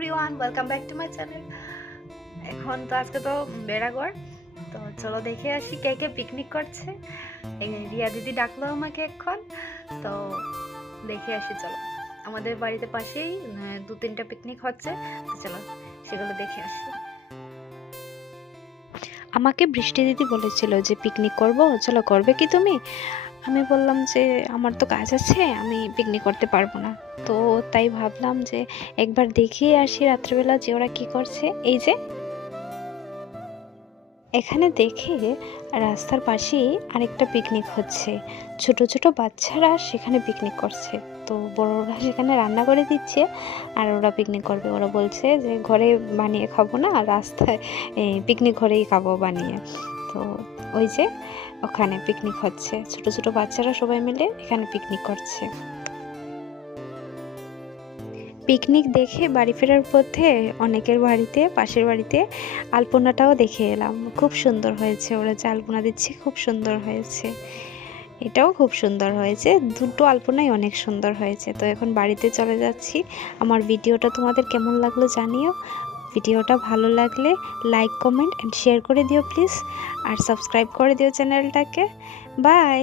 Everyone, welcome back to my channel. এখন তো আজকে তো বেড়াগড়, তো চলো দেখে আসি কে কে পিকনিক করছে। এই রিয়া দিদি ডাকলো আমাকে এখন, তো দেখে আসি। চলো, আমাদের বাড়িতে পাশেই 2-3টা পিকনিক হচ্ছে, তো চলো সেগুলো দেখে আসি। আমাকে বৃষ্টি দিদি বলেছিল যে পিকনিক করব, চলো করবে কি তুমি? আমি বললাম যে আমার তো কাজ আছে, আমি পিকনিক করতে পারবো না। তো তাই ভাবলাম যে একবার দেখিয়ে আসি রাত্রেবেলা যে ওরা কি করছে। এই যে এখানে দেখে রাস্তার পাশেই আরেকটা পিকনিক হচ্ছে, ছোট ছোট বাচ্চারা সেখানে পিকনিক করছে। তো বড়রা সেখানে রান্না করে দিচ্ছে আর ওরা পিকনিক করবে। ওরা বলছে যে ঘরে বানিয়ে খাবো না, রাস্তায় পিকনিক ঘরেই খাবো বানিয়ে। তো ওই যে ওখানে পিকনিক হচ্ছে, ছোট ছোট বাচ্চারা সবাই মিলে এখানে পিকনিক করছে। পিকনিক দেখে বাড়ি ফেরার পথে অনেকের বাড়িতে, পাশের বাড়িতে আলপনাটাও দেখে এলাম। খুব সুন্দর হয়েছে, ওরা যে আলপনা দিচ্ছে খুব সুন্দর হয়েছে। এটাও খুব সুন্দর হয়েছে, দুটো আলপনাই অনেক সুন্দর হয়েছে। তো এখন বাড়িতে চলে যাচ্ছি। আমার ভিডিওটা তোমাদের কেমন লাগলো জানিও। ভিডিওটা ভালো লাগলে লাইক, কমেন্ট অ্যান্ড শেয়ার করে দিও প্লিজ, আর সাবস্ক্রাইব করে দিও চ্যানেলটাকে। বাই।